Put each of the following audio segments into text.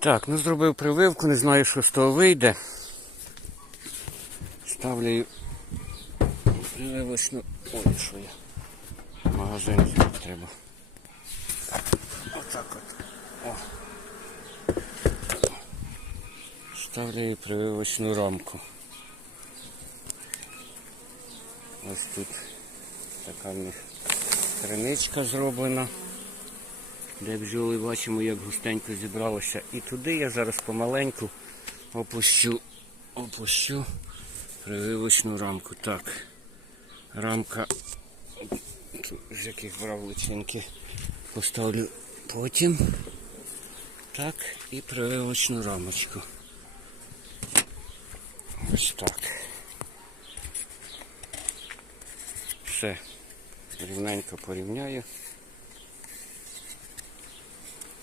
Так, ну зробив прививку, не знаю, що з того вийде. Ставлю прививочну. Ой, що я. Магазин треба. Отак от. О. Ставлю прививочну рамку. Ось тут така в них криничка зроблена. Де бджоли бачимо, як густенько зібралося. І туди я зараз помаленьку опущу, опущу прививочну рамку. Так, рамка, з яких брав личинки, поставлю потім. Так, і прививочну рамочку. Ось так. Все. Рівненько порівняю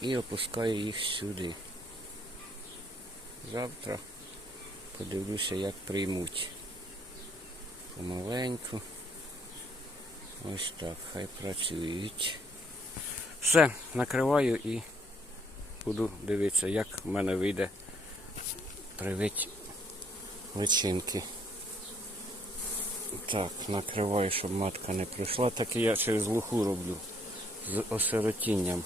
і опускаю їх сюди. Завтра подивлюся, як приймуть. Помаленьку. Ось так, хай працюють. Все, накриваю і буду дивитися, як в мене вийде привить личинки. Так, накриваю, щоб матка не прийшла, так і я через луху роблю з осиротінням.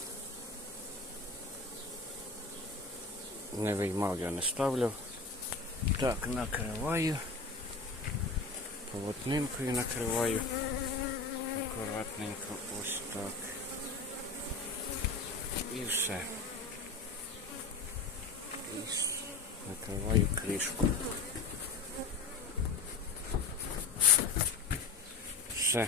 Не виймав, я не ставляв. Так, накриваю. Полотнинкою накриваю. Акуратненько ось так. І все. І накриваю кришку. Все.